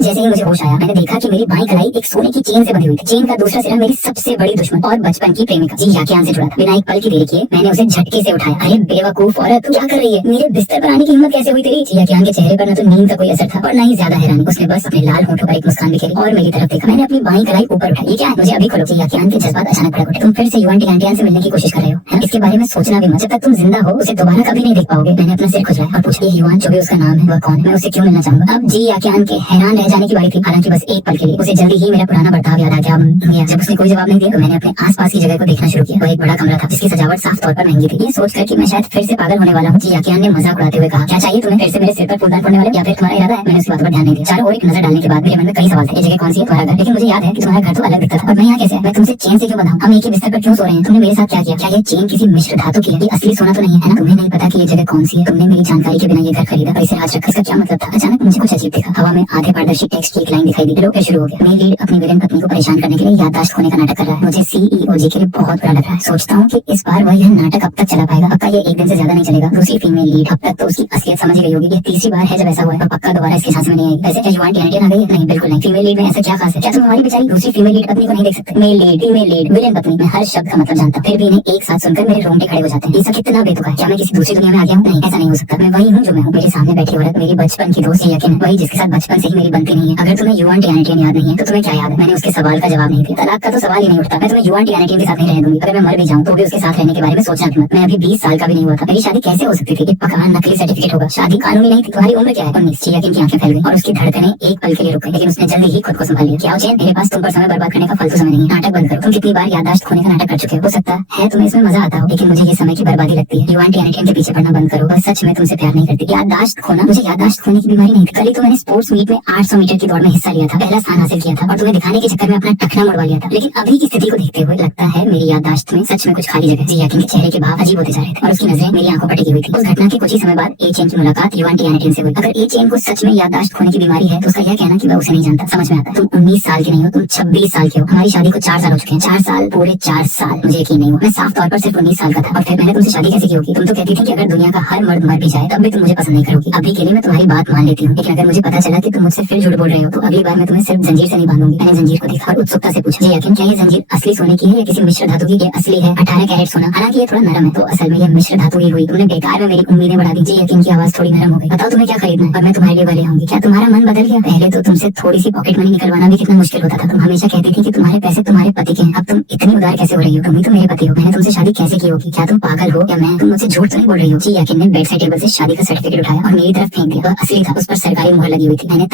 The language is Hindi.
जैसे ही मुझे होश आया, मैंने देखा कि मेरी बाईं कलाई एक सोने की चेन से बंधी हुई थी। चेन का दूसरा सिरा मेरी सबसे बड़ी दुश्मन और बचपन की प्रेमिका जी याकियान से जुड़ा था। बिना एक पल की देरी किए मैंने उसे झटके से उठाया। अरे बेवकूफ औरत, तू क्या कर रही है? मेरे बिस्तर पर आने की हिम्मत कैसे हुई तेरी? जी याकियान के चेहरे पर न तो नींद का कोई असर था और न ही ज्यादा हैरानी। उसने बस अपने लाल होठों पर एक मुस्कान बिखेरी और मेरी तरफ देखा। मैंने अपनी बाईं कलाई ऊपर उठाई। ये क्या है? मुझे अभी खोलो। जी याकियान के जज्बात अचानक भड़क उठे। तुम फिर से युवान टियांटियान से मिलने की कोशिश कर रहे हो, है ना? इसके बारे में सोचना भी मत। जब तक तुम जिंदा हो उसे दोबारा कभी नहीं देख पाओगे। मैंने अपना सिर खुजलाया और पूछा, ये युवान जो भी उसका नाम है वह कौन है? मैं उसे क्यों मिलना चाहूंगा? अब जी याकियान के हैरान रह जाने की बारी थी। हालांकि बस एक पल के लिए उसे जल्दी ही मेरा पुराना बर्ताव याद आ गया। जब उसने कोई जवाब नहीं दिया तो मैंने अपने आसपास की जगह को देखना शुरू किया। वह एक बड़ा कमरा था जिसकी सजावट साफ तौर पर महंगी थी। ये सोचकर कि मैं शायद फिर से पागल होने वाला हूँ, जी याकियान ने मजाक उड़ाते हुए कहा, क्या चाहिए तुम्हें? फिर से मेरे सिर पर फूलदान पड़ने वाले या फिर तुम्हारा इरादा है? मैंने उसकी बात पर ध्यान नहीं दिया। चारों ओर एक नजर डालने के बाद मेरे मन में कई सवाल थे। ये जगह कौन सी है? तुम्हारा घर? लेकिन मुझे याद है कि तुम्हारा घर तो अलग दिखता था। और मैं यहाँ कैसे? मैं तुमसे चेन से क्यों बंधा हूं? हम एक ही बिस्तर पर क्यों सो रहे हैं? तुमने मेरे साथ क्या किया? क्या ये चेन किसी मिश्र धातु की है? ये असली सोना तो नहीं है ना? तुम्हें नहीं पता कि ये जगह कौन सी है? तुमने मेरी जानकारी के बिना ये घर खरीदा और इसे आज रखा, इसका क्या मतलब था? अचानक मुझे कुछ अजीब दिखा। हवा में आधे पारदर्शी टेक्स्ट की एक लाइन दिखाई दी। लोग फिर शुरू हो गया। मेरी लीड अपनी विलेन पत्नी को परेशान करने के लिए याददाश्त खोने का नाटक कर रहा है। मुझे सीईओजी के लिए बहुत बुरा लग रहा है। सोचता हूँ कि इस बार वह यह नाटक अब तक चला पाएगा। पक्का ये एक दिन से ज्यादा नहीं चलेगा। दूसरी फीमेल लीड अब तक तो उसकी असलियत समझ ही गई होगी। ये तीसरी बार है जब ऐसा हुआ है और पक्का दोबारा इसके सांस में नहीं आएगी। वैसे क्या युवान टियांटियान आ गई है? नहीं, बिल्कुल नहीं। फीमेल लीड में ऐसा क्या खास है? क्या तुम हमारी बेचारी दूसरी फीमेल लीड पत्नी को नहीं देख सकते? Male lead, female lead, villain पत्नी, मैं हर शब्द का मतलब जानता, फिर भी इन्हें एक साथ सुनकर मेरे रोंगटे खड़े हो जाते हैं। ये सब कितना बेतुका है। क्या मैं किसी दूसरी दुनिया में आ गया हूँ? नहीं, ऐसा नहीं हो सकता। मैं वही हूँ जो मैं हूँ। मेरे सामने बैठी औरत मेरी बचपन की दोस्त यकीन वही जिसके साथ बचपन से ही मेरी बनती नहीं है। अगर तुम्हें युवान टियांटियान याद नहीं है तो तुम्हें क्या याद है? मैंने उसके सवाल का जवाब नहीं दिया। तलाक का तो सवाल ही नहीं उठता। मैं तुम्हें युवान टियांटियान के साथ नहीं रहने दूंगी। अगर मैं मर भी जाऊँ तो भी उसके साथ रहने के बारे में सोचना भी मत। मैं अभी 20 साल का भी नहीं हुआ था। मेरी शादी कैसे हो सकती थी? एक पका नकली सर्टिफिकेट होगा। शादी कानूनी नहीं थी। तुम्हारी उम्र क्या है? 19। यकीन की आंखें फैल गई और उसकी धड़कनें एक पल के लिए रुक गई, लेकिन उसने जल्दी ही खुद को संभाल लिया। क्या चैन, मेरे पास तुम पर समय बर्बाद करने का फालतू समय नहीं है। नाटक बंद करो। तुम कितनी बार याददाश्त खोने का नाटक कर चुके हो सकता है तुम्हें इसमें मजा आता हो, लेकिन मुझे ये समय की बर्बादी लगती है। युवान टियांटियान के पीछे पड़ना बंद करो। बस सच में तुमसे प्यार नहीं करती। याददाश्त खोना, मुझे याददाश्त खोने की बीमारी नहीं थी। कल ही तो मैंने स्पोर्ट्स मीट में 800 मीटर की दौड़ में हिस्सा लिया था, पहला स्थान हासिल किया था और तुम्हें दिखाने के चक्कर में अपना टखना मुड़वा लिया था। लेकिन अभी की स्थिति को देखते हुए लगता है मेरी याददाश्त में सच में कुछ खाली जगह। जी याकिन के चेहरे के भाव अजीब होते जा रहे थे और उसकी नजरें मेरी आंखों पर टिकी हुई थी। उस घटना के कुछ ही समय बाद ए चेन की मुलाकात युवान टियांटियान से हुई। अगर ए चेन को सच में याददाश्त खोने की बीमारी है तो उसका यह कहना कि वह उसे नहीं जानता समझ में आता। तुम 19 साल की नहीं हो, तुम 26 साल के हो। हमारी शादी को 4 साल हो चुके हैं। 4 साल, पूरे 4 साल। मुझे यकीन नहीं हुआ। मैं साफ तौर पर सिर्फ 19 साल का था और फिर मैंने तुमसे शादी कैसे की होगी? तुम तो कहती थी कि अगर दुनिया का हर मर्द मर भी जाए तब भी तुम मुझे पसंद नहीं करोगी। अभी के लिए मैं तुम्हारी बात मान लेती हूँ, लेकिन अगर मुझे पता चला कि तुम मुझसे फिर झूठ बोल रहे हो तो अगली बार मैं तुम्हें सिर्फ जंजीर से नहीं बांधूंगी। मैंने जंजीर को देखा और उत्सुकता से पूछा, यकीन क्या ये जंजीर असली सोने की है या किसी मिश्र धातु की? ये असली है, 18 कैरेट सोना। हालांकि ये थोड़ा नरम है, तो असल में ये मिश्र धातु ही हुई। तुमने बेकार में मेरी उम्मीदें बढ़ा दी। जी यकीन की आवाज थोड़ी नरम हो गई। बताओ तुम्हें क्या खरीदना है और मैं तुम्हारे लिए वो ले आऊंगी। क्या तुम्हारा मन बदल गया? पहले तो तुमसे थोड़ी सी पॉकेट मनी निकलवाना भी कितना मुश्किल होता था। तुम हमेशा कहती थी कि तुम्हारे पैसे तुम्हारे पति के हैं। अब तुम इतनी उदार कैसे हो रही हो? तुम ही तो मेरे पति हो। मैंने तुमसे शादी कैसे की होगी? क्या तुम पागल हो या मैं? तुम मुझसे झूठ तो नहीं बोल रही हो? जी यकीन ने बेड साइड टेबल से शादी का सर्टिफिकेट उठाया और मेरी तरफ फेंक दिया। वह असली था, उस पर सरकारी मुहर लगी हुई थी। मैंने